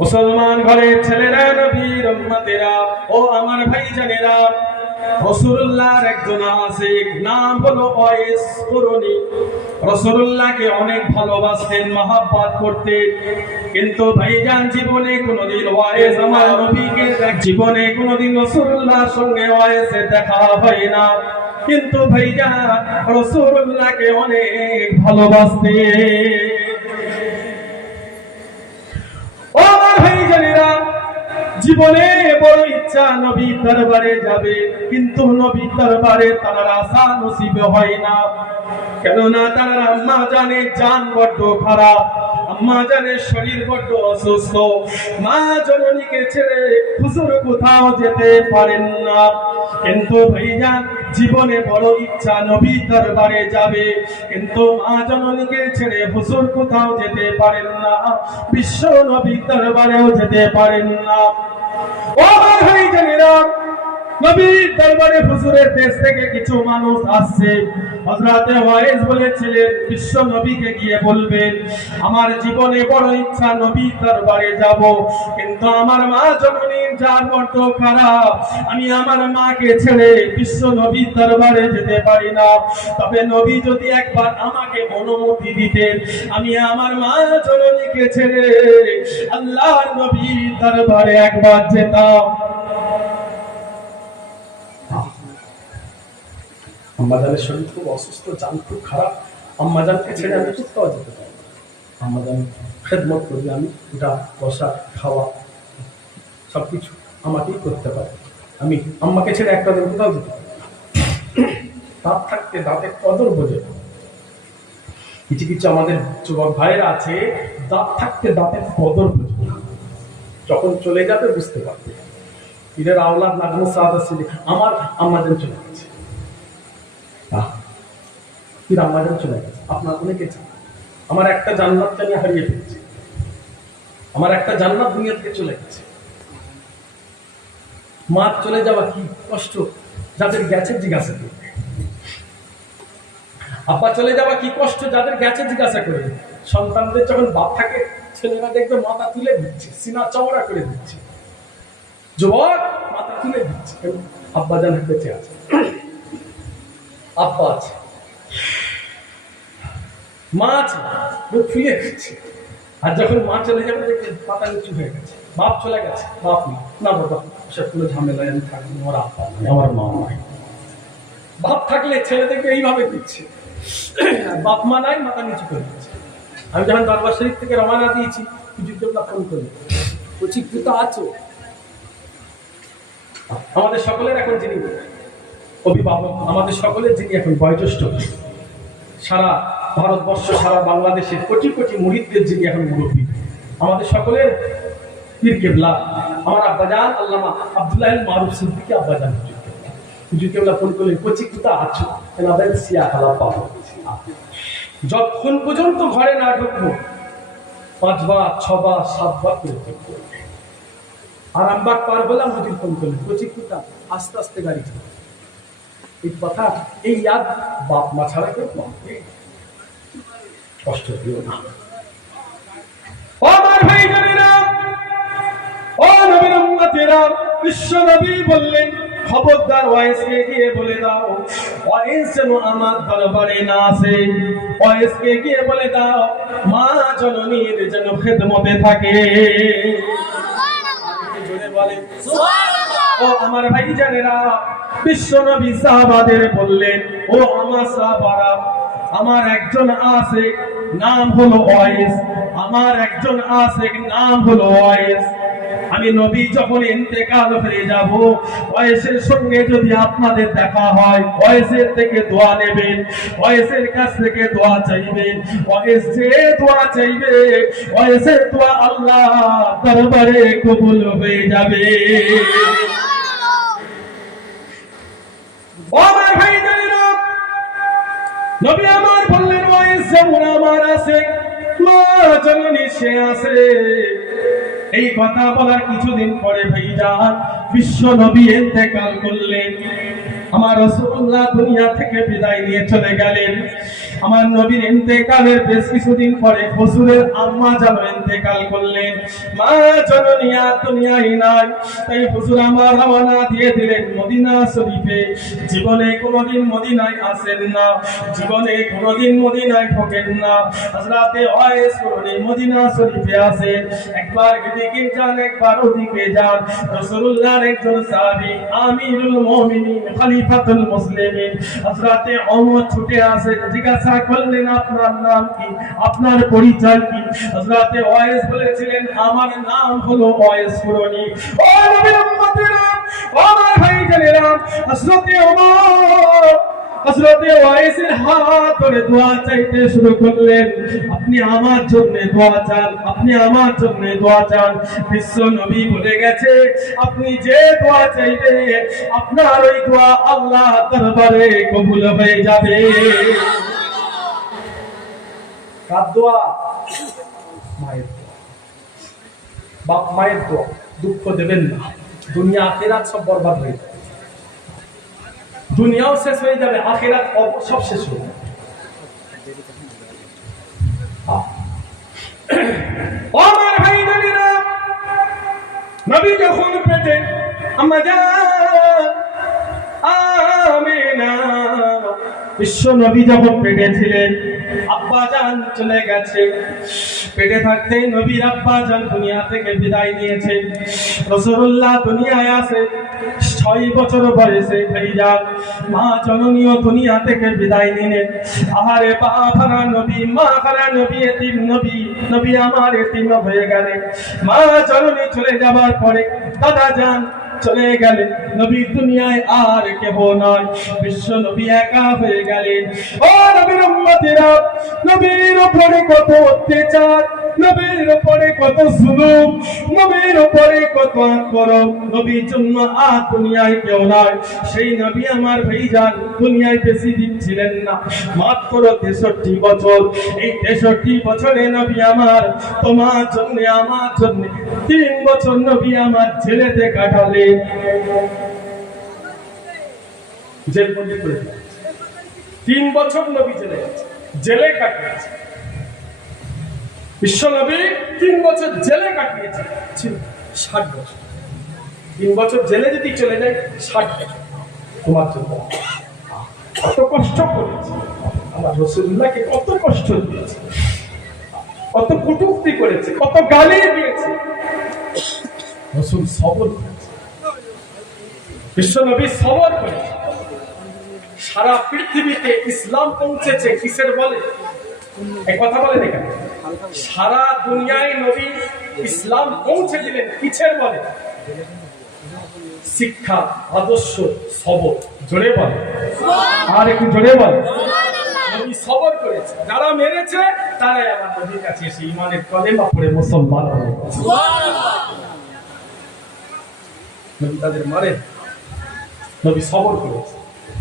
মুসলমান ঘরের ছেলেরা, নবীর উম্মতেরা ও আমার ভাইজানেরা রসুল্লাহর একজন আছে নাম হলো ওয়েস করুনি। রসুল্লাহকে অনেক ভালোবাসতেন, মহাব্বত করতেন, কিন্তু ভাইজান জীবনে কোনোদিন ওয়েস আমার নবীকে জীবনে কোনোদিন রসুল্লাহর সঙ্গে ওয়েসের দেখা হয় না। কিন্তু ভাইজান রসুল্লাহকে অনেক ভালোবাসতেন। জীবনে বড় ইচ্ছা নবী দরবারে যাবে, কিন্তু নবী দরবারে তার আশা নসিবে হয় না। কেননা তার আম্মা জানে জান বড্ড খারাপ, আম্মা জানে শরীর বড্ড অসুস্থ। মা জননীকে ছেড়ে হুজুর কোথাও যেতে পারেন না। কিন্তু ভাইজান, জীবনে বড় ইচ্ছা নবী দরবারে যাবে, কিন্তু মা জননীকে ছেড়ে হুজুর কোথাও যেতে পারেন না। বিশ্ব নবী দরবারেও যেতে পারেন না। ও আমার ভাইজানেরা নবীর দরবারে হুজুরের দেশ থেকে কিছু মানুষ আসছে। হযরতে ওয়াইস বলেছিলেন, বিশ্ব নবীকে গিয়ে বলবেন, আমার জীবনে বড় ইচ্ছা নবী দরবারে যাব, কিন্তু আমার মা জননীর যার বড্ড খারাপ, আমি আমার মাকে ছেড়ে বিশ্ব নবীর দরবারে যেতে পারি না। তবে নবী যদি একবার আমাকে অনুমতি দিতেন, আমি আমার মা জননীকে ছেড়ে আল্লাহর নবীর দরবারে একবার যেতাম। আম্মাজানের শরীর খুব অসুস্থ, জান খুব খারাপ। আম্মাজানকে ছেড়ে আমি কোথাও যেতে পারি। আম্মাজান খেদমত করবে, আমি ওটা বসা খাওয়া সব কিছু আমাকেই করতে পারে। আমি আম্মাকে ছেড়ে একটা দিন কোথাও যেতে পারি দাঁত থাকতে দাঁতের কদর বোঝে। কিছু কিছু আমাদের যুবক ভাইয়েরা আছে, দাঁত থাকতে দাঁতের কদর বোঝে। যখন চলে যাবে বুঝতে পারবে। পীরের আওলাদ নাজমুল সাহাদা ছিল আমার আম্মাজান চলে গেছে। পীর আম্মাজান চলে গেছে। আপনার অনেকে চান আমার একটা জান্নাতকে আমি হারিয়ে ফেলেছি, আমার একটা জান্নাত দুনিয়া থেকে চলে গেছে। মা চলে যাওয়া কি কষ্ট? যাদের গেছে জিজ্ঞাসা করবে আব্বা চলে যাওয়া কি কষ্ট? যাদের গেছে জিজ্ঞাসা করবে সন্তানদের যখন বাপ থাকে, ছেলেরা দেখবে মাথা তুলে দিচ্ছে, সিনা চওড়া করে দিচ্ছে। যুবক, মাথা তুলে দিচ্ছে? আব্বা জান বেঁচে আছে। আব্বা আছে। মা আছে মুখ ফুলিয়ে দিচ্ছে আর যখন মা চলে যাবে, দেখবে পাতা নিচু হয়ে গেছে। বাপ চলে গেছে। বাপ না বাবা সব কোনো ঝামেলায় আমি থাকি আমার আব্বা নাই, আমার মা নাই। বাপ থাকলে ছেলে দেখবে এইভাবে দিচ্ছে। বাপ মা নাই, মাথা নিচু করে দিচ্ছে। আমি যখন দরবার শরীফ থেকে রওনা দিয়েছি জন্য ফোন করি। বলছি তো আছো? আমাদের সকলের এখন যিনি অভিভাবক, আমাদের সকলের যিনি এখন বয়োজ্যেষ্ঠ সারা ভারতবর্ষ, সারা বাংলাদেশের কোটি কোটি মুরিদদের যিনি এখন মুরব্বী। আমাদের সকলের পীর কেবলা, আমার আব্বাজান, আল্লামা আব্দুল্লাহ মারুফ সিদ্দিকি আব্বাজান। হুজুর কেবলা যতক্ষণ পর্যন্ত ঘরে না ঢুকবো, পাঁচবার, ছবার, সাতবার করে ঢুকবো। আরামবাগ পার হলাম হুজুর ফোন করলেন কচি আস্তে আস্তে গাড়ি। এই কথা এই ইয়াদ বাপ মা ছাড়া কেউ পাবে কষ্ট দিও না। আমার ভাই ও নবীর উম্মতেরা বিশ্ব নবী বললেন খবরদার ওয়াইসকে গিয়ে বলে দাও ওয়াইস যেন আমার দরবারে না আসে। ওয়াইসকে গিয়ে বলে দাও মা জননীর যেন খেদমতে থাকে। ও আমার ভাই জানেরা বিশ্ব নবী সাহাবাদের বললেন, ও আমার সাহাবারা, আমার একজন আছে নাম হলো ওয়াইস। আমার একজন আছে নাম হলো ওয়াইস। আমি নবী যখন ইন্তেকাল হয়ে যাব, ওয়াইসের সঙ্গে যদি আপনাদের দেখা হয়, ওয়াইসের থেকে দোয়া নেবেন, ওয়াইসের কাছ থেকে দোয়া চাইবেন। ওয়াইস যে দোয়া চাইবে, ওয়াইসের দোয়া আল্লাহ দরবারে কবুল হয়ে যাবে। নবী আমার বললেন ওয়াইস আমার আছে, মা জননী সে আছে। এই কথা বলার কিছুদিন পরে ভাইজান বিশ্ব নবী ইন্তেকাল করলেন। আমার রাসূলুল্লাহ দুনিয়া থেকে বিদায় নিয়ে চলে গেলেন। আমার নবীর ইন্তেকালের বেশ কিছুদিন পরে হুজুরের আম্মা যেন ইন্তেকাল করলেন। মা জননিয়া দুনিয়ায় নাই। তাই হুজুর আমার রওনা দিয়ে দিলেন মদিনা শরীফে। জীবনে কোনোদিন মদিনায় আসেন না। জীবনে কোনোদিন মদিনায় ঢোকেন না। হযরতে ওয়াইস করনি মদিনা শরীফে আসেন। একবার এদিকে যান, একবার ওদিকে যান। রাসূলুল্লাহর একজন সাহাবী, আমিরুল মুমিনিন, খলিফাতুল মুসলিমিন, হযরতে ওমর ছুটে আসেন, জিজ্ঞাসা করলেন আপনার নাম কি? আপনার পরিচয় কি? ওয়াইস বলেছিলেন, আমার নাম হলো ওয়াইস ও ও আমার ওমর ওয়াইসের হাত ধরে দোয়া চাইতে শুরু করলেন। আপনি আমার জন্য দোয়া চান, আপনি আমার জন্য দোয়া চান। বিশ্ব নবী বলে গেছে, আপনি যে দোয়া চাইবেন আপনার ওই দোয়া আল্লাহ দরবারে কবুল হয়ে যাবে। কার দোয়া? মায়ের বাপ, মায়ের দোয়া। দুঃখ দেবেন না। দুনিয়া, আখেরাত সব বরবাদ হয়ে যাবে। দুনিয়াও শেষ হয়ে যাবে, আখেরাত সব শেষ হয়ে যাবে। আমার ভাইজানেরা নবী যখন পেটে আম্মা বিশ্ব নবী যখন পেটে ছিলেন, আব্বা জান চলে গেছে। পেটে থাকতে নবীর আব্বা জান দুনিয়া থেকে বিদায় নিয়েছে। রসুল্লাহ দুনিয়ায় আসে ছয় বছর বয়সে ভাইজান মা জননীয় দুনিয়া থেকে বিদায় নিলেন আহারে বাবারা নবী মা খারা নবী, এতিম নবী নবী আমার এতিম হয়ে গেলেন মা জননী চলে যাবার পরে দাদা যান চলে গেলে নবী দুনিয়ায় আর কেহ নয়। বিশ্ব নবী একা হয়ে গেলেন ও নবীর নবীর উপরে কত অত্যাচার, নবীর উপরে কত জুলুম নবীর উপরে কত আক্রমণ নবীর জন্য আর দুনিয়ায় কেউ নয় সেই নবী আমার ভাইজান দুনিয়ায় বেশি দিন ছিলেন না। মাত্র তেষট্টি বছর। এই তেষট্টি বছরে নবী আমার, তোমার জন্য, আমার জন্য তিন বছর নবী আমার ছেলেতে কাটালেন। জেলবন্দি করে। তিন বছর নবী জেলে জেলে কাটিয়েছে বিশ্ব নবী তিন বছর জেলে কাটিয়েছে ষাট বছর। তিন বছর জেলে যদি চলে যায়, ষাট বছর। তোমার জন্য। কত কষ্ট করেছে। আমার রসুল্লাহকে কত কষ্ট দিয়েছে। কত কটুক্তি করেছে, কত গালি দিয়েছে। রসুল সবর করেছে। বিশ্বনবী সবর করেছে। সারা পৃথিবীতে ইসলাম পৌঁছেছে কিসের বলে? এক কথা বলেন এখানে সারা দুনিয়ায় নবী ইসলাম পৌঁছে দিলেন কিসের বলে। শিক্ষা, আদর্শ, সবর, জোরে বলে। আর একটু জোরে বলে।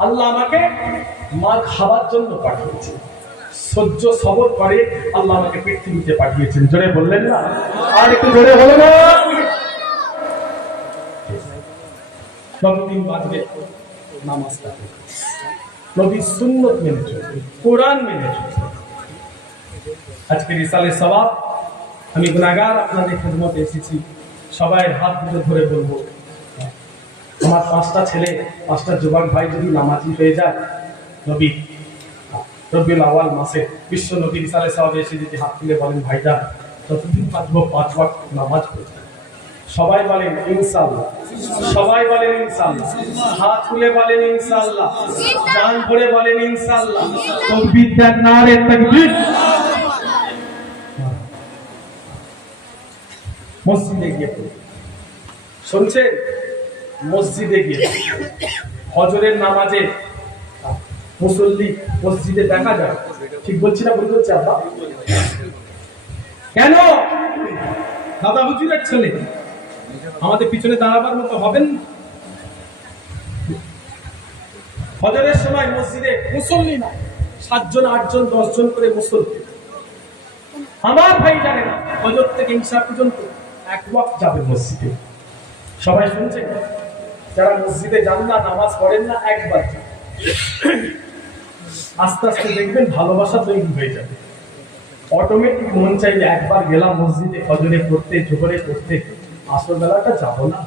আল্লাহ আমাকে মার খাওয়ার জন্য পাঠিয়েছে। সহ্য সবর করে আল্লাহ আমাকে পৃথিবীতে পাঠিয়েছেন। জোরে বললেন না? আর একটু জোরে বলো না। যতদিন বাঁচবে নামাজটা নবী সুন্নত মেনে চলবে কোরআন মেনে চলবে সবাব আমি গুনাগার আপনাদের খেদমতে এসেছি। সবাই হাত দুটো ধরে বলব। আমার পাঁচটা ছেলে পাঁচটা যুবক ভাই যদি নামাজি হয়ে যায় নবী রবিউল আওয়াল মাসে বিশ্ব নবী সাহেব এসে যদি হাত তুলে বলেন পাঁচ নামাজ সবাই বলেন, ইনশাআল্লাহ। সবাই বলেন, ইনশাআল্লাহ। হাত তুলে বলেন ভরে বলেন, ইনশাআল্লাহ। তকবীর দেন নারে তাকবীর। মসজিদে গিয়ে শুনছেন? মসজিদে গিয়ে হজরের নামাজে মুসল্লি মসজিদে দেখা যায়। ঠিক বলছি না ভুল বলছি আব্বা? কেন? দাদা হুজুরের ছেলে। আমাদের পিছনে দাঁড়াবার মতো হবেন? হজরের সময় মসজিদে মুসল্লি না, সাতজন, আটজন, দশজন করে মুসল্লি। আমার ভাই জানে না, হজর থেকে ইনসা পর্যন্ত এক ওয়াক্ত যাবে মসজিদে। সবাই শুনছেন? যারা মসজিদে যান না, নামাজ পড়েন না, একবার। আস্তে আস্তে দেখবেন ভালোবাসা তৈরি হয়ে যাবে। অটোমেটিক মন চাইলে একবার গেলাম মসজিদে, ফজরে পড়তে, জোহরে পড়তে, আসর বেলাটা যাব না।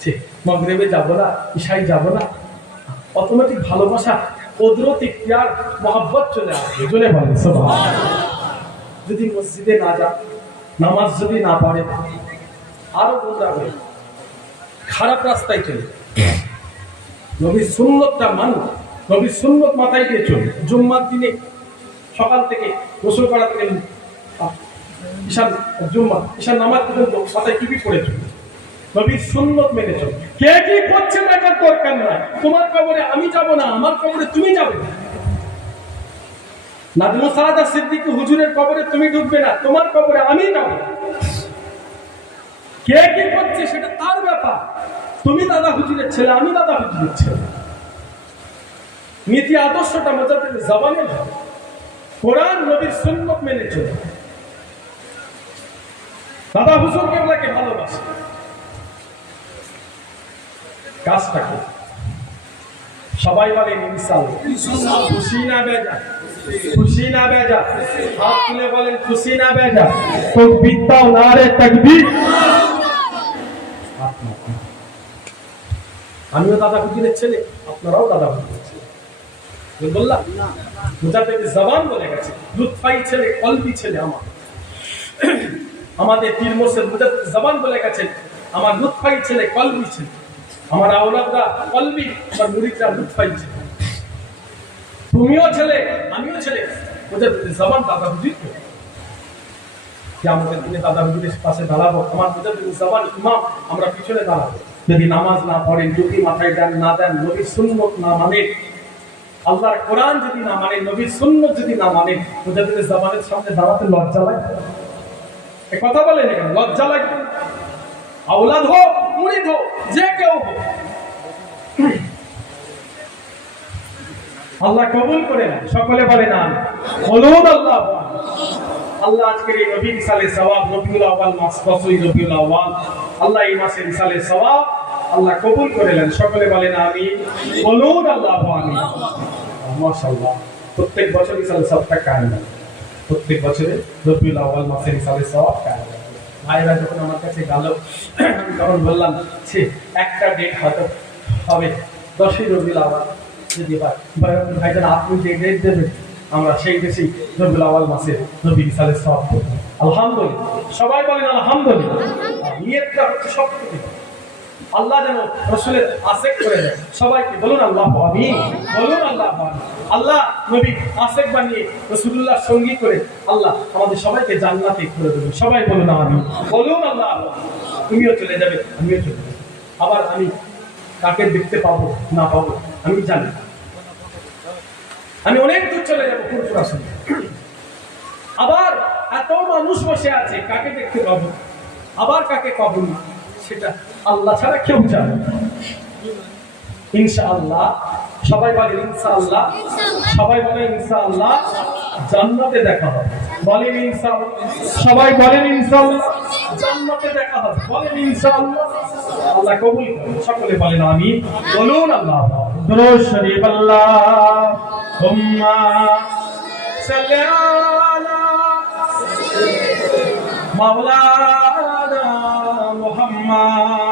ঠিক মগরেবে যাব না ইশাই যাব না। অটোমেটিক ভালোবাসা কুদরতি প্যার মহব্বত চলে আসবে। জোরে বলেন যদি মসজিদে না যা নামাজ যদি না পড়ে আরও গুন্ডা খারাপ রাস্তায় চলে নবীর সুন্নতটা মানুষ নবীর সুন্নত মাথায় দিয়ে চলে জুম্মার দিনে সকাল থেকে গোসল করা থেকে ঈশান, জুম্মা, ঈশান নামাজ পর্যন্ত মাথায় টুপি পড়ে চলে নবীর সুন্নত মেনে কে কি করছে দেখার দরকার নাই। তোমার কবরে আমি যাব না, আমার কবরে তুমি যাবে সাহাদা সিদ্দিক হুজুরের কবরে তুমি ঢুকবে না, তোমার কবরে আমি যাব কে কি করছে সেটা তার ব্যাপার। তুমি দাদা হুজুরের ছেলে, আমি দাদা হুজুরের ছেলে। নীতি আদর্শটা মোজাদের জবানে নয়। কোরআন নবীর সুন্নত মেনে চলে। দাদা হুজুর কেবলাকে ভালোবাসে। কাজটা কি? সবাই বলেন ইনসাল খুশি না বেজা খুশি না বেজা হাত তুলে বলেন, খুশি না বেজা না রে আমিও দাদা হুজুরের ছেলে, আপনারাও দাদা আমি আমার। লুৎফাই ছেলে, কলবি ছেলে। আমার কলবি, আমার লুৎফাই ছেলে। তুমিও ছেলে, আমিও ছেলে। জবান দাদা হুজুর পাশে আমার পিছনে দাঁড়াবো। যদি নামাজ না পড়েন, যদি মাথায় দেন, না দেন নবীর সুন্নত না মানে আল্লাহর কোরআন যদি না মানে নবীর সুন্নত যদি না মানে মুজাদ্দিদের জামানের সামনে দাঁড়াতে লজ্জা লাগে এ কথা বলেন এখানে লজ্জা লাগবে। আওলাদ হোক, মুরিদ হোক, যে কেউ হোক। আল্লাহ কবুল করে না সকলে বলে না বলুন আল্লাহ। আল্লাহ আজকের এই নবী ইসালে সওয়াব রবিউল আওয়াল মাস, দশই রবিউল আওয়াল আল্লাহ এই মাসের ইসালে সওয়াব আল্লাহ কবুল করে নেন। সকলে বলেন আমি বলুন আল্লাহ আমি মাশাআল্লাহ। প্রত্যেক বছর ইসালে সবটা কায়েম। প্রত্যেক বছরে রবিউল আওয়াল মাসের ইসালে সব কায়েম। ভাইরা যখন আমার কাছে গেল আমি তখন বললাম ছে একটা ডেট হয়তো হবে। দশই রবিউল আওয়াল যদি ভাই ভাই- ভাইজান আপনি যে ডেট দেবেন আমরা সেই দেশেই রবিউল আওয়াল মাসে নবী ইসালের সব আলহামদুলিল্লাহ। সবাই বলেন আলহামদুলিল্লাহ। নিয়তটা হচ্ছে সব থেকে আল্লাহ যেন রসুলের আশেক করে দেয়। সবাইকে বলুন আল্লাহ আমি বলুন আল্লাহ। আল্লাহ নবী আশেক বানিয়ে রসুল্লাহ সঙ্গী করে আল্লাহ আমাদের সবাইকে জান্নাতে করে দেবেন। সবাই বলুন আমি বলুন আল্লাহ। তুমিও চলে যাবে, আমিও চলে যাবে। আবার আমি কাকে দেখতে পাবো, না পাবো, আমি জানি। আমি অনেক দূর চলে যাব পুরপুর আসলে। আবার এত মানুষ বসে আছে, কাকে দেখতে পাবো? আবার কাকে পাবো না? সেটা আল্লাহ ছাড়া কেউ জানে ইনশাআল্লাহ সবাই বলে ইনশাআল্লাহ সবাই বলে ইনশাআল্লাহ জান্নাতে দেখা হবে। বলেন ইনশা সবাই বলেন ইনশা জান্নাতে দেখা হবে। বলেন ইনশা আল্লাহ কবুল করুন সকলে বলেন আমিন। বলুন আল্লাহ। দরুদ শরীফ আল্লাহ। হুম্মা সাল্লাল্লাহ মাওলানা মুহাম্মদ।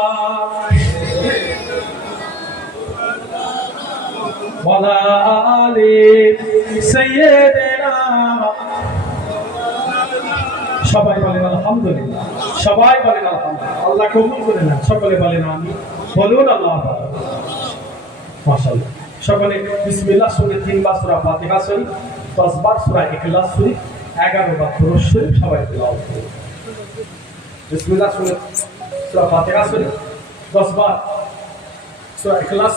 وعلى آل سيدنا সবাই বলেন আলহামদুলিল্লাহ সবাই বলেন আলহামদুলিল্লাহ আল্লাহ কবুল করে নেন সকলে বলেন আমি বলুন আল্লাহ মাশাআল্লাহ সকলে বিসমিল্লাহ সঙ্গে তিনবার সূরা ফাতিহা শরীফ দশবার সূরা ইখলাস শরীফ এগারো বার দুরূদ শরীফ সবাই তেলাওয়াত করুন বিসমিল্লাহ সঙ্গে সূরা ফাতিহা শরীফ দশবার সূরা ইখলাস